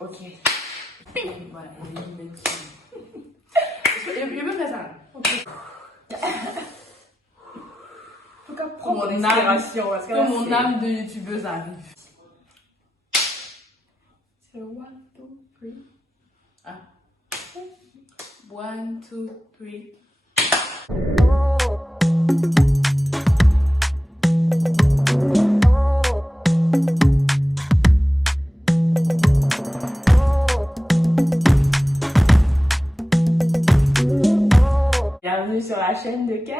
Ok. Voilà, je peux faire ça. Ok. En tout cas, prends mon inspiration. Parce que mon âme de youtubeuse arrive. C'est 1, 2, 3. Ah. 1, 2, 3. Bienvenue sur la chaîne de Kylie.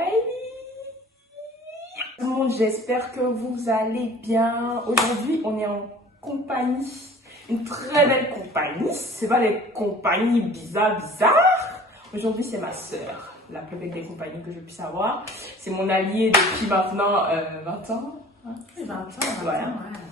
Tout le monde, j'espère que vous allez bien. Aujourd'hui, on est en compagnie, une très belle compagnie. C'est pas des compagnies bizarres. Aujourd'hui, c'est ma sœur, la plus belle des compagnies que je puisse avoir. C'est mon allié depuis maintenant 20 ans. 20 ans, voilà.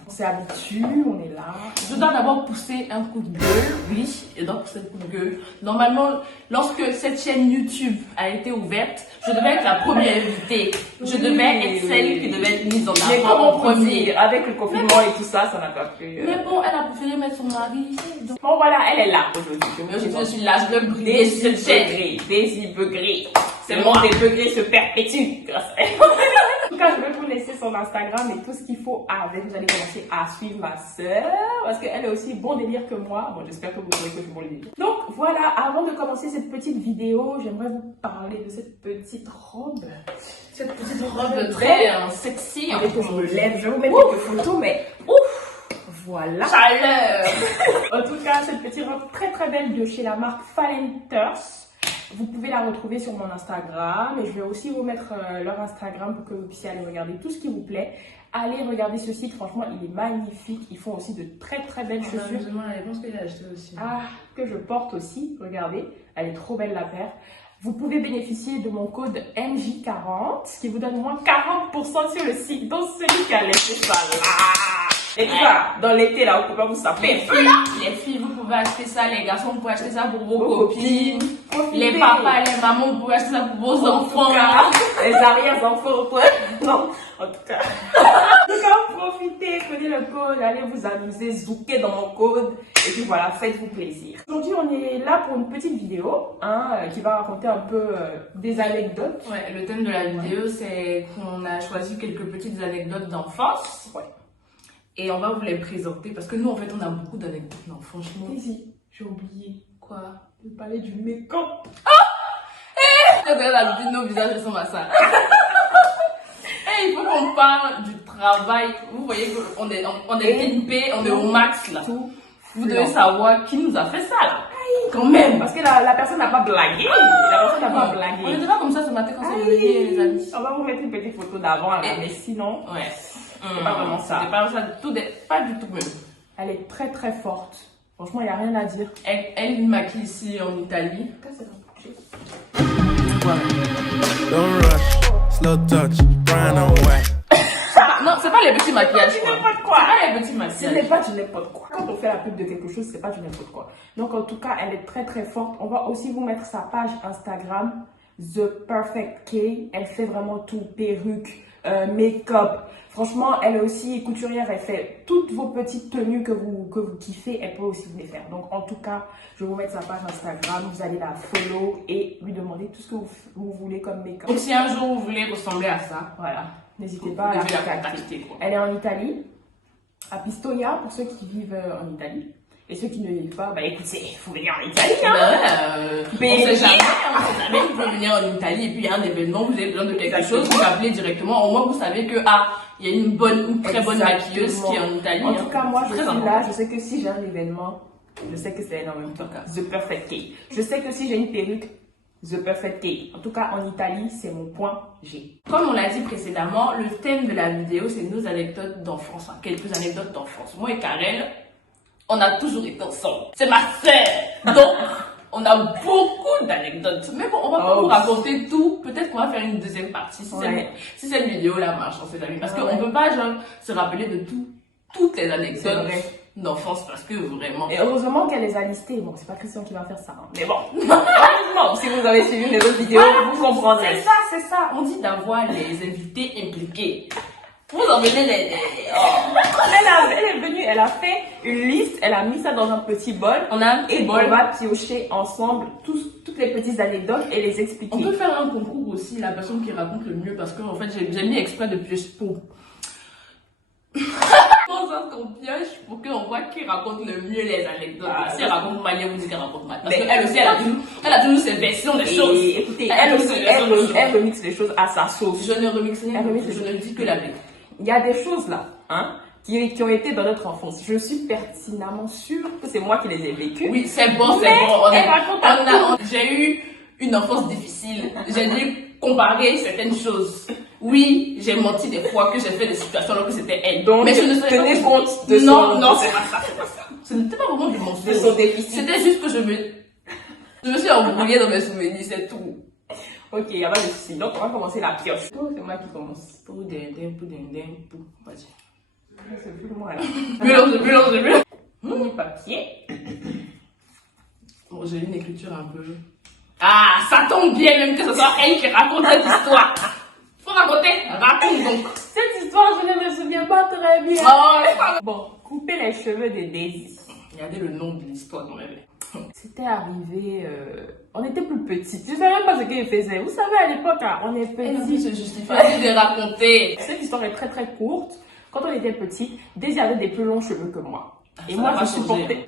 On s'est habitué, on est là. Je dois d'abord pousser un coup de gueule. Oui, je dois pousser un coup de gueule. Normalement, lorsque cette chaîne YouTube a été ouverte, je devais être la première invitée. Je devais être celle qui devait être mise en avant en premier. Avec le confinement et tout ça, ça n'a pas pu. Mais bon, elle a préféré mettre son mari. Donc... Bon, voilà, elle est là aujourd'hui. Je suis là, je le brise, je le des beugrés. C'est bon, les beugrés se perpétuent grâce à elle. En tout cas, je vais vous laisser son Instagram et tout ce qu'il faut avec. Vous allez commencer à suivre ma soeur parce qu'elle est aussi bon délire que moi. Bon, j'espère que vous trouvez que je suis bon délire. Donc voilà, avant de commencer cette petite vidéo, j'aimerais vous parler de cette petite robe. Cette petite robe très sexy. En fait, je me lève, je vais vous mettre quelques photos, mais ouf, voilà. Chaleur. En tout cas, cette petite robe très très belle de chez la marque Falenters. Vous pouvez la retrouver sur mon Instagram et je vais aussi vous mettre leur Instagram pour que vous puissiez aller regarder tout ce qui vous plaît. Allez regarder ce site, franchement il est magnifique. Ils font aussi de très très belles chaussures. Je pense que j'ai acheté aussi. Ah, que je porte aussi, regardez, elle est trop belle la paire. Vous pouvez bénéficier de mon code MJ40 qui vous donne moins 40% sur le site. Donc celui qui a laissé ça là. Et ça, dans l'été là, vous pouvez pas vous saper. Les filles, vous pouvez acheter ça, les garçons, vous pouvez acheter ça pour vos copines. Les papas, les mamans, vous pouvez acheter ça pour vos enfants. Les arrière-enfants, non, en tout cas. Profitez, prenez le code, allez vous amuser, zouker dans mon code. Et puis voilà, faites-vous plaisir. Aujourd'hui, on est là pour une petite vidéo qui va raconter un peu des anecdotes. Ouais, le thème de la vidéo, c'est qu'on a choisi quelques petites anecdotes d'enfance. Ouais. Et on va vous les présenter parce que nous, en fait, on a beaucoup d'anecdotes. Non, franchement. Ici, j'ai oublié. Quoi? De parler du make-up. Ah! D'habitude, nos visages ressemblent à ça. Il faut qu'on parle du travail. Vous voyez qu'on est pimpé, on est au max là. Vous devez savoir qui nous a fait ça là. Quand même, parce que la personne n'a pas blagué. La personne n'a pas blagué. On était pas comme ça ce matin quand c'est réveillé, les amis. On va vous mettre une petite photo d'avant, mais sinon. Ouais. C'est pas vraiment ça. C'est pas ça pas du tout même. Elle est très très forte. Franchement, il n'y a rien à dire. Elle maquille ici en Italie. Voilà. Don't rush, slow touch, brown and white. Non, c'est pas les petits maquillages. C'est n'importe quoi. C'est pas les petits maquillages. Ce n'est pas du n'importe quoi. Quand on fait la pub de quelque chose, c'est pas du n'importe quoi. Donc en tout cas, elle est très très forte. On va aussi vous mettre sa page Instagram, The Perfect K. Elle fait vraiment tout, perruque, make-up. Franchement, elle est aussi couturière, elle fait toutes vos petites tenues que vous kiffez, elle peut aussi vous les faire. Donc en tout cas, je vais vous mettre sa page Instagram, vous allez la follow et lui demander tout ce que vous voulez comme make-up. Donc si un jour vous voulez ressembler à ça, voilà, n'hésitez pas à la contacter. Elle est en Italie, à Pistoia, pour ceux qui vivent en Italie. Et ceux qui ne vivent pas, bah écoutez, il faut venir en Italie. On sait jamais, vous pouvez venir en Italie et puis il y a un événement, vous avez besoin de quelque chose, vous appelez directement. Au moins vous savez que il y a une très bonne maquilleuse qui est en Italie. En tout cas, moi je suis là, je sais que si j'ai un événement, je sais que c'est elle en même temps. The Perfect K. Je sais que si j'ai une perruque, The Perfect K. En tout cas, en Italie, c'est mon point G. Comme on l'a dit précédemment, le thème de la vidéo, c'est nos anecdotes d'enfance. Quelques anecdotes d'enfance. Moi et Karel, on a toujours été ensemble. C'est ma sœur. Donc, on a beaucoup d'anecdotes. Mais bon, on va pas vous raconter tout. Peut-être qu'on va faire une deuxième partie si cette vidéo-là marche, on sait jamais. Parce qu'on peut pas genre, se rappeler de toutes les anecdotes d'enfance parce que vraiment. Et heureusement qu'elle les a listées. Bon, c'est pas Christian qui va faire ça. Mais bon, heureusement, si vous avez suivi les autres vidéos, vous comprendrez. C'est ça. On dit d'avoir les invités impliqués. Vous emmenez oh. Elle est venue, elle a fait une liste, elle a mis ça dans un petit bol. On a un petit bol. On va piocher ensemble toutes les petites anecdotes et les expliquer. On peut faire un concours aussi, la personne qui raconte le mieux, parce que en fait, j'ai mis exprès de piocher pour. Qu'on pioche pour qu'on voit qui raconte le mieux les anecdotes. Si elle raconte mal, vous dites qu'elle raconte mal. Parce qu'elle aussi, elle a toujours ses versions des choses. Écoutez, elle aussi, elle remixe les choses à sa sauce. Je ne remixe rien, je ne dis que la vérité. Il y a des choses là, hein, qui ont été dans notre enfance. Je suis pertinemment sûre que c'est moi qui les ai vécues. Oui, c'est bon, c'est bon. J'ai eu une enfance difficile. J'ai dû comparer certaines choses. Oui, j'ai menti des fois que j'ai fait des situations alors que c'était elle. Donc, mais je ne tenais compte de non, c'est pas ça, c'est pas ça. Ce n'était pas vraiment du mensonge. De son déficit. C'était juste que je me suis embrouillée dans mes souvenirs, c'est tout. Ok, il y a pas de souci. Donc, on va commencer la pioche. C'est moi qui commence. Vas-y. C'est plus moi là. Mélange. Mon papier. Bon, j'ai une écriture un peu. Ah, ça tombe bien même que ce soit elle qui raconte cette histoire. Faut raconter, raconte donc. Cette histoire, je ne me souviens pas très bien. Oh, bon, couper les cheveux de Daisy. Regardez le nom de l'histoire quand même. C'était arrivé, on était plus petits. Je ne savais même pas ce qu'elle faisait. Vous savez, à l'époque, on est petits. Se justifier de raconter. Cette histoire est très très courte. Quand on était petits, Daisy avait des plus longs cheveux que moi. Et ça moi, je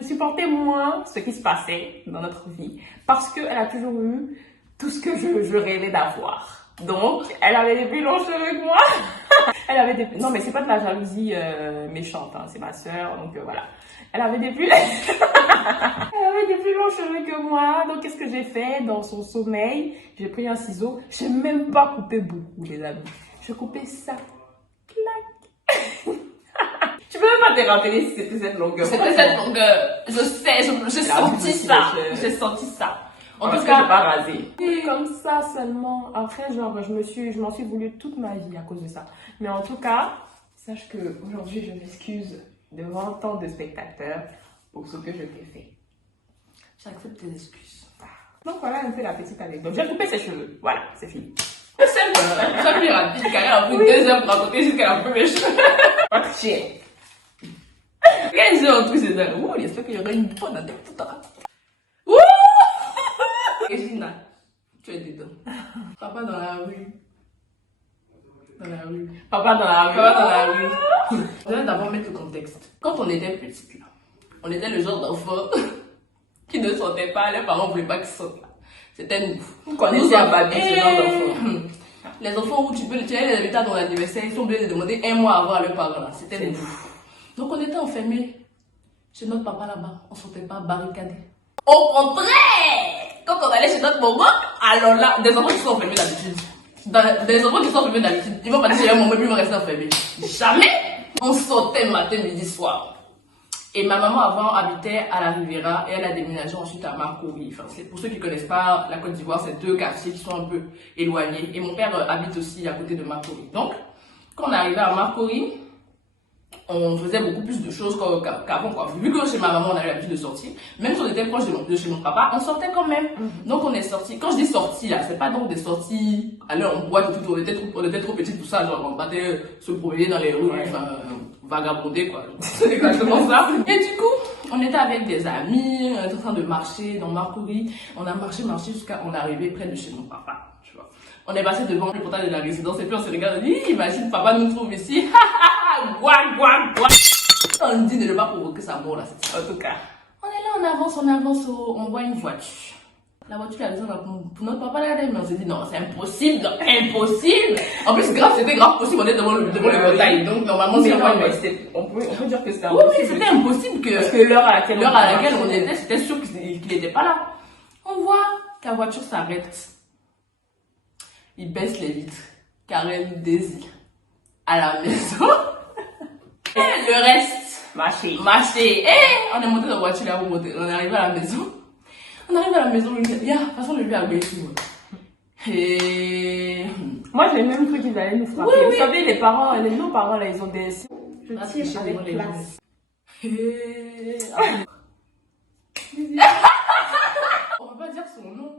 supportais moins ce qui se passait dans notre vie. Parce qu'elle a toujours eu tout ce que je rêvais d'avoir. Donc, elle avait des plus longs cheveux que moi. Elle avait des... Non, mais c'est pas de la jalousie méchante, hein. C'est ma soeur, donc voilà. Elle avait des plus... Elle avait des plus longs cheveux que moi. Donc, qu'est-ce que j'ai fait dans son sommeil? J'ai pris un ciseau. J'ai même pas coupé beaucoup, les amis. J'ai coupé ça. Clac. Tu peux même pas te rappeler si c'était cette longueur. C'était cette longueur. Je sais, j'ai senti ça. J'ai senti ça. En tout cas, pas rasé. Comme ça seulement. Après, genre, je m'en suis voulu toute ma vie à cause de ça. Mais en tout cas, sache que aujourd'hui, je m'excuse devant tant de spectateurs pour ce que je t'ai fait. J'accepte tes excuses. Donc voilà un peu la petite anecdote. J'ai coupé ses cheveux. Voilà, c'est fini. C'est simple. Ça plus rapide. Carré a pris 2 heures pour raconter jusqu'à la première cheveux. Pas de chien. Qu'est-ce que en plus c'est ça? Oh, j'espère qu'il y aura une bonne anecdote. Regina, tu es dedans. Papa dans la rue. Papa dans la rue. Je vais d'abord mettre le contexte. Quand on était petite, là, on était le genre d'enfants qui ne sortaient pas, les parents ne voulaient pas qu'ils sortent. C'était nous. Vous connaissez à Babi ce genre d'enfants. Les enfants où tu as les invités à ton anniversaire, ils sont obligés de demander 1 mois avant à leurs parents. Là. C'était nous. Donc on était enfermés chez notre papa là-bas. On ne sortait pas barricadés. Au contraire! Quand on allait chez notre maman, alors là, des enfants qui sont enfermés d'habitude. Des enfants qui sont enfermés d'habitude, ils vont partir chez leur maman et puis ils vont rester enfermés. Jamais! On sortait matin, midi, soir. Et ma maman avant habitait à la Riviera et elle a déménagé ensuite à Marcory. Enfin, pour ceux qui ne connaissent pas la Côte d'Ivoire, c'est 2 quartiers qui sont un peu éloignés. Et mon père habite aussi à côté de Marcory. Donc, quand on arrivait à Marcory, on faisait beaucoup plus de choses qu'avant, quoi. Vu que chez ma maman, on avait l'habitude de sortir, même si on était proche de chez mon papa, on sortait quand même. Donc, on est sorti. Quand je dis sortie, là, c'est pas donc des sorties, aller en boîte et tout, on était trop petits pour ça, genre, on battait se promener dans les rues, enfin, vagabonder, quoi. C'est exactement ça. Et du coup, on était avec des amis, on était en train de marcher dans Marcory. On a marché jusqu'à, on est arrivé près de chez mon papa, tu vois. On est passé devant le portail de la résidence et puis on se regarde et dit, imagine, papa nous trouve ici. Gouac. On dit de ne pas provoquer sa mort là, c'est ça. En tout cas. On est là, on avance, on voit une voiture. La voiture, elle descend pour notre papa là, mais on s'est dit non, c'est impossible. En plus, grave, c'était grave possible, on est devant le portail. Donc normalement, c'est pas on peut dire que c'était impossible. Oui, c'était impossible parce que l'heure à laquelle on était, c'était sûr qu'il n'était pas là. On voit que la voiture s'arrête. Il baisse les vitres, car elle désire à la maison. Et le reste, marcher. Et on est monté dans la voiture là, on est arrivé à la maison. On arrive à la maison, il dit, de toute façon, le lui a baissé. Et moi, j'ai même cru qu'ils allaient nous frapper. Oui. Vous savez, nos parents là, ils ont des. Je tire avec les classe. On va pas dire son nom.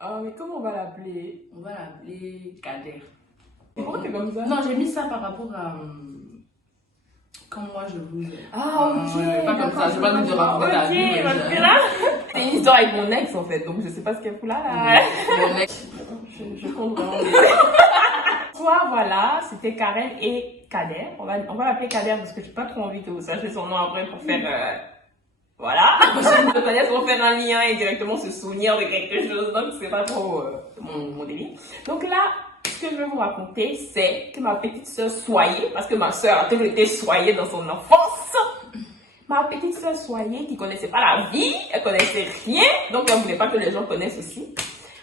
Ah, mais comment on va l'appeler? On va l'appeler Kader. Pourquoi t'es comme ça? Non, j'ai mis ça par rapport à. Comme moi je vous aime. Ah, ok. Ouais, pas comme ça, je vais pas nous raconter ta vie. Ok, parce que là, c'est une histoire avec mon ex en fait, donc je sais pas ce qu'elle fout là. Mon ex. Je compte vraiment. Soit voilà, c'était Karen et Kader. On va l'appeler Kader parce que j'ai pas trop envie que vous sachiez son nom après pour faire. Voilà, je me connais pour faire un lien et directement se souvenir de quelque chose, donc c'est pas trop mon délire. Donc là, ce que je vais vous raconter, c'est que ma petite soeur Soyer, parce que ma soeur a toujours été soyée dans son enfance, ma petite soeur Soyer qui connaissait pas la vie, elle connaissait rien, donc elle voulait pas que les gens connaissent aussi.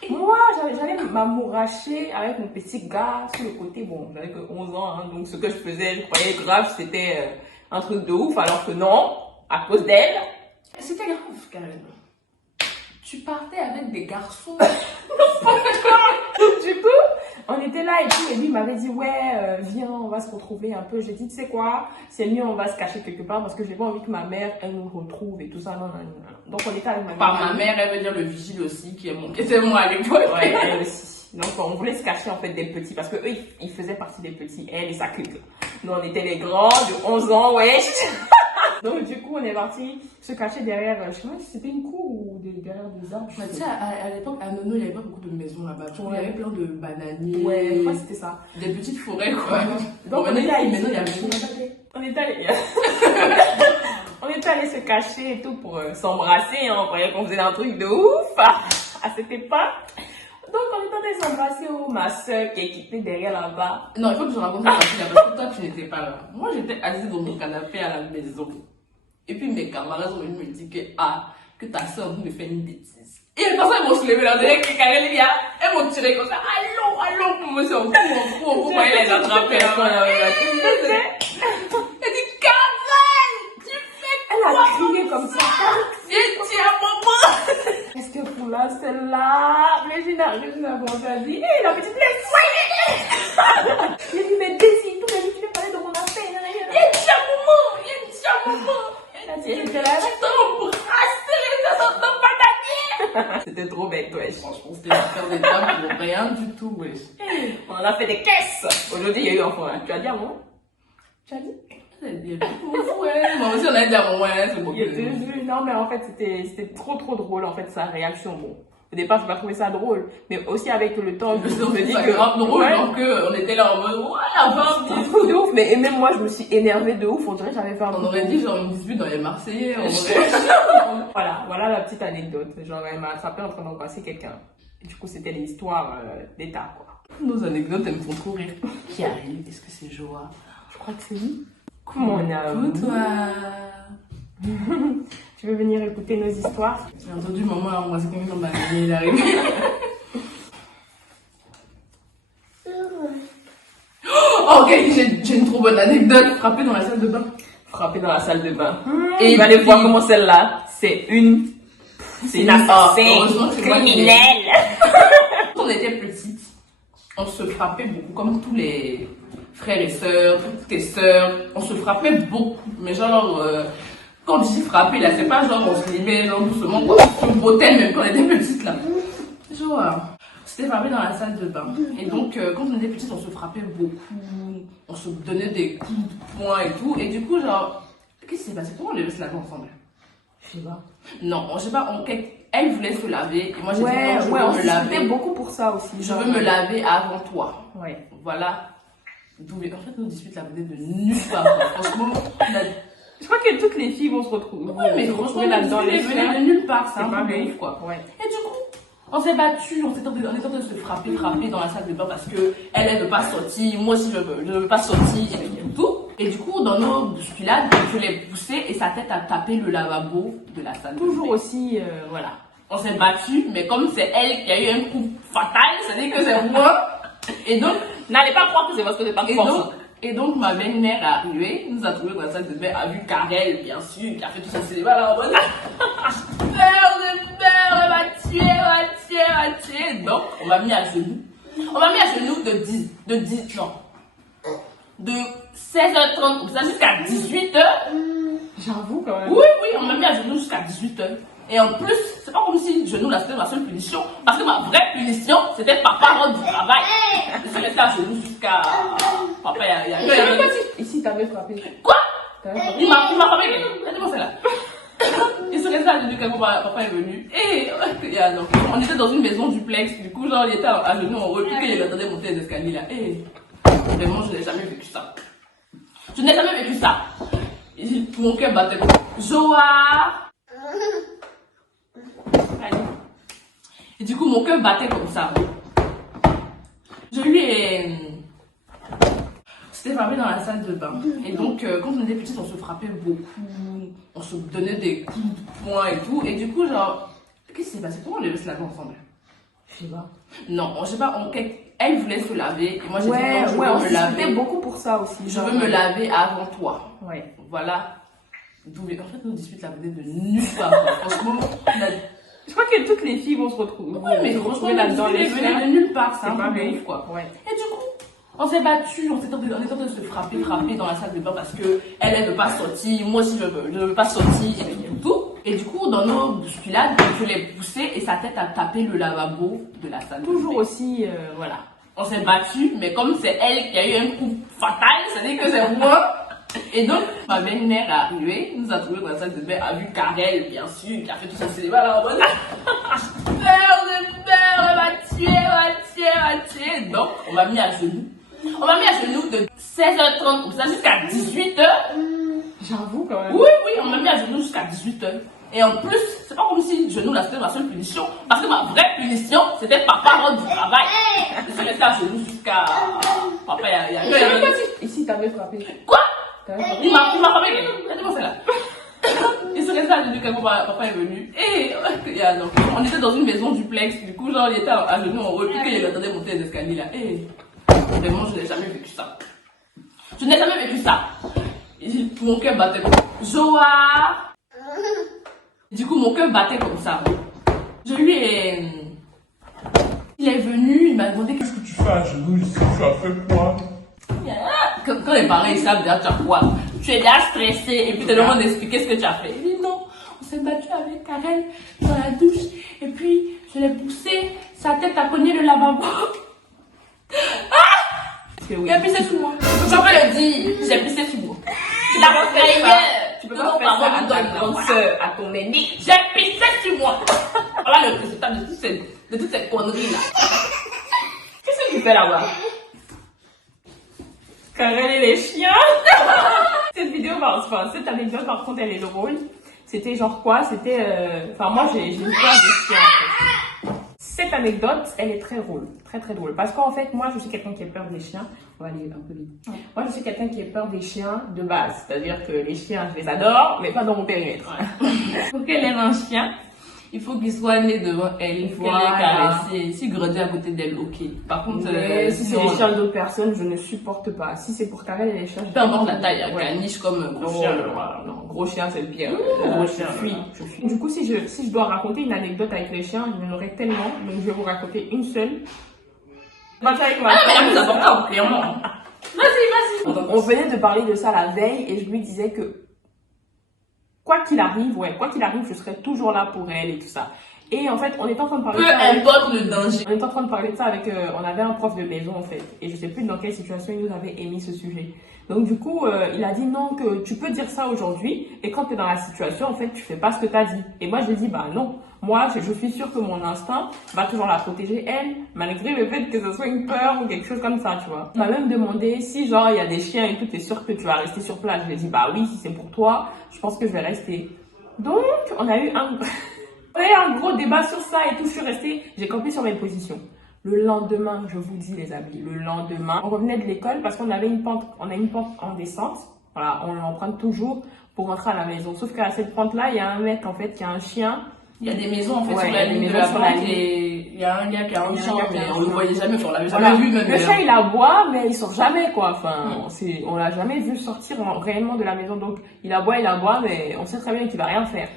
Moi, j'allais m'amouracher avec mon petit gars sur le côté, bon, j'avais que 11 ans, hein, donc ce que je faisais, je croyais grave, c'était un truc de ouf, alors que non, à cause d'elle. C'était grave, Karen. Tu partais avec des garçons. Du coup, on était là et tout, et lui m'avait dit ouais, viens, on va se retrouver un peu. J'ai dit tu sais quoi, c'est mieux, on va se cacher quelque part parce que j'ai pas envie que ma mère elle nous retrouve et tout ça. Non, non, non. Donc on était avec ma mère. Par ma mère, elle veut dire le vigile aussi qui était moi à l'époque. Ouais, elle aussi. Donc on voulait se cacher en fait des petits parce que eux ils faisaient partie des petits, elle et sa clique. Nous on était les grands de 11 ans, ouais. Donc du coup on est parti se cacher derrière, je sais pas si c'était une cour ou derrière des arbres. Mais tu sais, à l'époque, à Nono, il n'y avait pas beaucoup de maisons là-bas. Il y avait plein de bananiers. Ouais, je crois que c'était ça. Des petites forêts, quoi. Donc on était allé. maintenant, il y a plus. On est allé. On est allé se cacher et tout pour s'embrasser. Hein. On croyait qu'on faisait un truc de ouf à cette époque. Donc on est allé s'embrasser. Oh, ma soeur qui est équipée derrière là-bas. Non, il faut que je raconte ça parce que toi, tu n'étais pas là. Moi, j'étais assise dans mon canapé à la maison. Et puis mes camarades sont venus me dire que ta soeur me fait une bêtise. Et les personnes vont se lever là, derrière que Karen est là, elles vont tirer comme ça. Allons, pour me dire, vous voyez les attraper là. Elle dit, Karen, tu fais quoi? Elle a crié comme ça. Viens, tiens, maman. Qu'est-ce que pour là, celle-là? Régina commencé à dire, hé, la petite laisse. J'ai dit, mais décide tout, mais tu veux parler de mon affaire. Viens, tiens, maman. Elle était là. Tu t'embrasses les autres bananiers. C'était trop bête, wesh. Franchement, c'était une affaire d'état pour rien du tout, wesh. On a fait des caisses. Aujourd'hui, il y a eu enfant. Hein. Tu as dit à moi? Tu as dit? Ouais, moi aussi on a dit à moi, c'est bon. Non, mais en fait, c'était trop drôle, en fait, sa réaction. Bon, au départ, je n'ai pas trouvé ça drôle, mais aussi avec le temps, je me dis que. Grave drôle, ouais. Donc on était là en mode, ouais, de ouf, mais et même moi, je me suis énervée de ouf. On dirait que j'avais fait un on aurait dit genre une dispute dans les Marseillais. Voilà la petite anecdote. Genre, elle m'a attrapée en train d'embrasser quelqu'un. Et du coup, c'était l'histoire d'État, quoi. Nos anecdotes, elles me font trop rire. Qui arrive? Est-ce que c'est Joa? Je crois que c'est lui. Comment on a. Toi. Tu veux venir écouter nos histoires? J'ai entendu maman embrasser quelqu'un dans ma vie, il est arrivé. Oh, ok, j'ai une trop bonne anecdote. Frappé dans la salle de bain. Frappé dans la salle de bain. Et il va aller voir comment celle-là, c'est une assassin criminelle. Quand on était petite, on se frappait beaucoup, comme tous les frères et sœurs, toutes tes sœurs, on se frappait beaucoup. Mais genre, quand je dis frapper là, c'est pas genre on se limait genre doucement, on se bottait même quand on était petite là. Genre, c'était frappé dans la salle de bain. Et donc, quand on était petite, on se frappait beaucoup, on se donnait des coups de poing et tout. Et du coup, genre, qu'est-ce qui s'est passé? Pourquoi on devait se laver ensemble? Je sais pas. Non, je sais pas, elle voulait se laver et moi j'ai dit non, je veux on me laver. beaucoup pour ça aussi. Je veux me laver avant toi. Ouais. Voilà. En fait, nos disputes, la venaient de nulle part. Franchement, je crois que toutes les filles vont se retrouver. Oui, mais franchement, là-dedans, les venaient de nulle part. C'est un peu de ouf, quoi. Ouais. Et du coup, on s'est battu, on était en train de se frapper dans la salle de bain parce que elle ne veut pas sortir, moi aussi je veux pas sortir et tout. Et du coup, dans nos bousculades, je l'ai poussé et sa tête a tapé le lavabo de la salle. Toujours aussi, voilà. On s'est battu, mais comme c'est elle qui a eu un coup fatal, ça dit que c'est moi. Et donc, n'allez pas croire que c'est parce que c'est pas fort. Et donc, ma belle-mère est arrivée, nous a trouvés dans la salle de bain, a vu Karel, bien sûr, qui a fait tout son cinéma là en mode peur, elle va tuer. Donc, on m'a mis à genoux. On m'a mis à genoux de 16h30 comme ça jusqu'à 18h. J'avoue quand même. Oui, on m'a mis à genoux jusqu'à 18h. Et en plus, c'est pas comme si genoux là c'était ma seule punition. Parce que ma vraie punition, c'était papa rentre du travail. Je suis restée à genoux jusqu'à. Papa, il y a. Je sais pas si ici t'avais frappé. Quoi? T'avais frappé. Il m'a frappé. Dis-moi c'est là. Il se restait à genoux quand papa est venu. Et alors, on était dans une maison duplex. Du coup, genre, il était à genoux en haut. Puis qu'il attendait monter les escaliers là. Et vraiment, je n'ai jamais vécu ça. Je n'ai jamais vécu ça. Mon cœur battait. Joa! Allez. Et du coup, mon cœur battait comme ça. Je lui ai. C'était frappé dans la salle de bain. Et donc, quand on était petites, on se frappait beaucoup. On se donnait des coups de poing et tout. Et du coup, genre, qu'est-ce qui s'est passé? Pourquoi on devait se laver ensemble? Je sais pas. Non, je sais pas. Elle voulait se laver. Et moi, j'ai dit, Ouais, non, je ouais, veux on me se disputait laver. beaucoup pour ça aussi. Je veux me laver avant toi. Ouais. Voilà. En fait, nos disputes la venaient de nulle part. Franchement, Je crois que toutes les filles vont se retrouver. ouais, mais franchement, là-dedans, les les venaient de nulle part. C'est un C'est pas peu de vrai. ouf, quoi. Ouais. Et du coup, on s'est battus, on était en train de se frapper dans la salle de bain parce que elle veut pas sortir, moi aussi je veux pas sortir et tout. Et du coup, dans nos bousculades, je l'ai poussé et sa tête a tapé le lavabo de la salle de bain. Toujours aussi, voilà. On s'est battus, mais comme c'est elle qui a eu un coup fatal, ça veut dire que c'est moi. Et donc, ma belle-mère est arrivée, nous a trouvés dans la salle de bain, a vu Karel, bien sûr, qui a fait tout son cinéma là en mode peur, elle m'a tué. Donc, on m'a mis à genoux. On m'a mis à genoux de 16h30 comme ça jusqu'à 18h. J'avoue quand même. Oui, on m'a mis à genoux jusqu'à 18h. Et en plus, c'est pas comme si genoux là c'était ma seule punition. Parce que ma vraie punition, c'était papa rentre du travail. Je suis restée à genoux jusqu'à. Papa, il y a. Je sais même pas si ici t'avais frappé. Quoi? T'avais frappé. Il m'a frappé. Dis-moi c'est là. Il se restait à genoux quand papa est venu. Et alors, on était dans une maison duplex. Du coup, genre, il était à genoux en haut. Puis qu'il attendait monter les escaliers là. Et vraiment, je n'ai jamais vécu ça. Je n'ai jamais vécu ça. Mon cœur battait comme Joa! Du coup, mon cœur battait comme ça. Je lui ai. Il est venu, il m'a demandé qu'est-ce que tu Tu fais à genoux ici, tu as fait quoi? Quand les parents ils savent déjà tu as quoi, tu es déjà stressé et puis tu te demandes d'expliquer ce que tu as fait. Il dit non, on s'est battu avec Karen dans la douche et puis je l'ai poussé, sa tête a cogné le lavabo. Que oui. Il a pissé sur moi. Je peux le dire, j'ai pissé sur moi. Tu l'as fait ailleurs. Tu peux pas faire ça à ta grande soeur, à ton aîné. J'ai pissé sur moi. Voilà le résultat de toutes ces conneries là. Qu'est-ce que tu fais là-bas? Karel et les chiens. Cette vidéo, enfin, cette anecdote, par contre, elle est drôle. C'était genre quoi? C'était, enfin, moi, j'ai une peur des chiens, en fait. Cette anecdote, elle est très drôle, très très drôle. Parce qu'en fait, moi, je suis quelqu'un qui a peur des chiens. On va aller un peu vite. Moi, je suis quelqu'un qui a peur des chiens de base. C'est-à-dire que les chiens, je les adore, mais pas dans mon périmètre. Pour qu'elle aime un chien, il faut qu'il soit né devant elle, il faut qu'elle Voilà. l'ait caressé. Si grandit à côté d'elle, ok. Par contre, Mais si c'est non, les chiens d'autres personnes, je ne supporte pas. Si c'est pour Karel et les chiens, peu importe la taille, un ouais. caniche comme un gros Non, chien. non, gros chien, c'est le pire. Gros Je chien, fuis, je fuis. Du coup, si je dois raconter une anecdote avec les chiens, il y en aurait tellement, donc je vais vous raconter une seule. Avec ma Ah, mais la plus femme. importante, clairement. Vas-y. On venait de parler de ça la veille et je lui disais que quoi qu'il arrive, je serai toujours là pour elle et tout ça. Et en fait, on était en train de parler Peu de ça avec- importe le danger. on était en train de parler de ça avec, on avait un prof de maison en fait, et je sais plus dans quelle situation il nous avait émis ce sujet. Donc du coup, il a dit non, que tu peux dire ça aujourd'hui, et quand tu es dans la situation, en fait, tu fais pas ce que tu as dit. Et moi, j'ai dit, bah non, moi, je suis sûre que mon instinct va toujours la protéger, elle, malgré le fait que ce soit une peur ou quelque chose comme ça, tu vois. Il m'a même demandé si, genre, il y a des chiens et tout, t'es sûr que tu vas rester sur place. Je lui ai dit, bah oui, si c'est pour toi, je pense que je vais rester. Donc, on a eu un... On a eu un gros débat sur ça et tout, je suis restée, j'ai campé sur mes positions. Le lendemain, je vous dis les amis, le lendemain, on revenait de l'école parce qu'on avait une pente en descente. Voilà, on l'emprunte toujours pour rentrer à la maison. Sauf qu'à cette pente-là, il y a un mec en fait qui a un chien. Il y a des maisons en fait Ouais, sur la il y a des ligne de maisons la sur la pente ligne. et il y a un gars qui a un Il y a un chien, gars qui a mais un on le chien. voyait jamais, enfin, on l'avait Voilà. jamais vu même. Le chien il aboie, mais il sort jamais quoi. Enfin, Mm. on l'a jamais vu sortir réellement de la maison. Donc il aboie, mais on sait très bien qu'il va rien faire.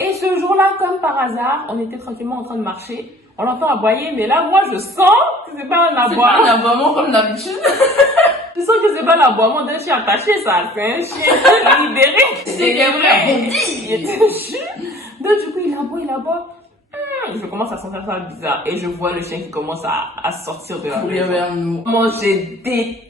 Et ce jour-là, comme par hasard, on était tranquillement en train de marcher. On l'entend aboyer, mais là, moi, je sens que c'est pas un C'est aboiement. pas un aboiement comme d'habitude. Je sens que c'est pas l'aboiement d'un chien attaché, ça. C'est un chien libéré. C'est qu'il est vrai, Il était jus. Donc, du coup, il aboie. je commence à sentir ça bizarre. Et je vois le chien qui commence à sortir de la Courir maison. vers nous. Moi, j'ai des...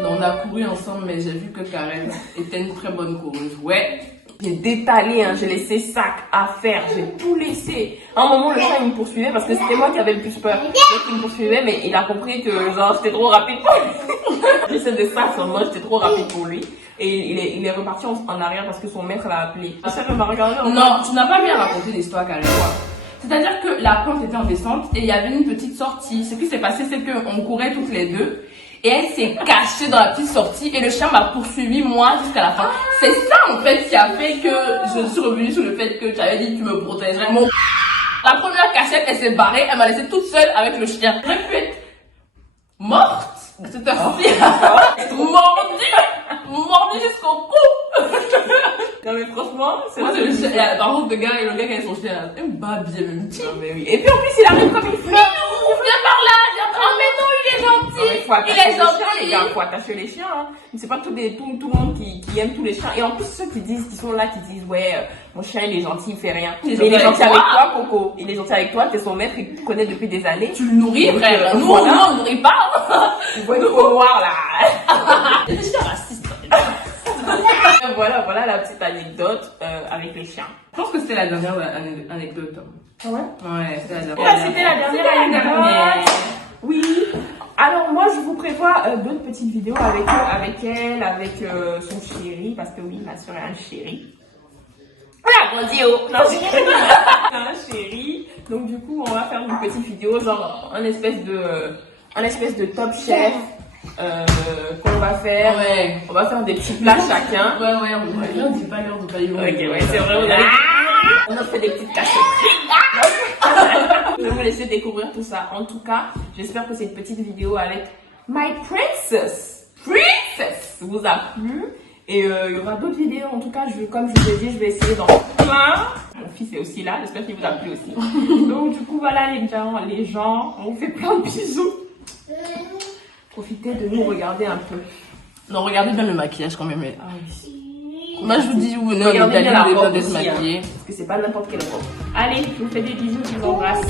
Non, on a couru ensemble, mais j'ai vu que Karen était une très bonne coureuse. Ouais. J'ai détalé, hein, j'ai laissé sac, affaires, j'ai tout laissé. À un moment, le chat, il me poursuivait parce que c'était moi qui avais le plus peur. Donc, il me poursuivait, mais il a compris que, genre, j'étais trop rapide pour lui. J'essaie de ça sur moi, j'étais trop rapide pour lui. Et il est reparti en arrière parce que son maître l'a appelé. Le chef m'a regardé en Non, tu n'as pas bien raconté l'histoire, Karen. C'est-à-dire que la pente était en descente et il y avait une petite sortie. Ce qui s'est passé, c'est qu'on courait toutes les deux. Et elle s'est cachée dans la petite sortie et le chien m'a poursuivi moi jusqu'à la fin. C'est ça en fait qui a fait que je suis revenue sur le fait que tu avais dit que tu me protégerais. La première cachette, elle s'est barrée, elle m'a laissée toute seule avec le chien. J'aurais pu être morte. Cette heure-ci. Mordue jusqu'au cou. Non mais franchement, c'est Moi, vrai. c'est le chien. Par contre, le gars qui a son chien, il me bat bien même. Non, mais oui. Et puis en plus, il arrive comme une fleur. Viens par là, viens par là. Oh mais non, il est gentil. Il faut attacher Il est les chiens, les gars. gentil. Il faut attacher les chiens. Hein. C'est pas tout le monde qui aime tous les chiens. Et en plus, ceux qui sont là, qui disent, ouais, mon chien, il est gentil, il fait rien. Mais il est gentil avec toi, Coco. Il est gentil avec toi, t'es son maître, il te connaît depuis des années. Tu le nourris, Donc, frère. Nous, voilà. on ne nourrit pas. Tu vois une peau noire, là. Je suis raciste. Voilà la petite anecdote avec les chiens. Je pense que c'était la dernière anecdote. Ah ouais? Ouais, c'était la dernière. Ah, c'était la dernière anecdote. Oui. Alors moi je vous prévois d'autres petites vidéos avec elle, avec son chéri, parce que oui, ma soeur a un chéri. Voilà, mon Dieu. Non, j'ai un chéri. Donc du coup, on va faire une petite vidéo, genre un espèce de top chef qu'on va faire. Ouais. On va faire des petits plats chacun. Ouais, on dit pas l'heure de pas Ok, ouais, c'est vrai, on a fait des petites cachettes. Je vais vous laisser découvrir tout ça. En tout cas, j'espère que cette petite vidéo avec My Princess vous a plu. Et il y aura d'autres vidéos. En tout cas, comme je vous l'ai dit, je vais essayer d'en plein. Mon fils est aussi là. J'espère qu'il vous a plu aussi. Donc, du coup, voilà les gens. On vous fait plein de bisous. Profitez de nous regarder un peu. Non, regardez bien le maquillage quand même. Ah oui. Moi, je vous dis, vous venez en Regardez Italie, bien la vous robe devez aussi, être hein, maquillé. parce que c'est pas n'importe quelle robe. Allez, je vous fais des bisous, je vous embrasse.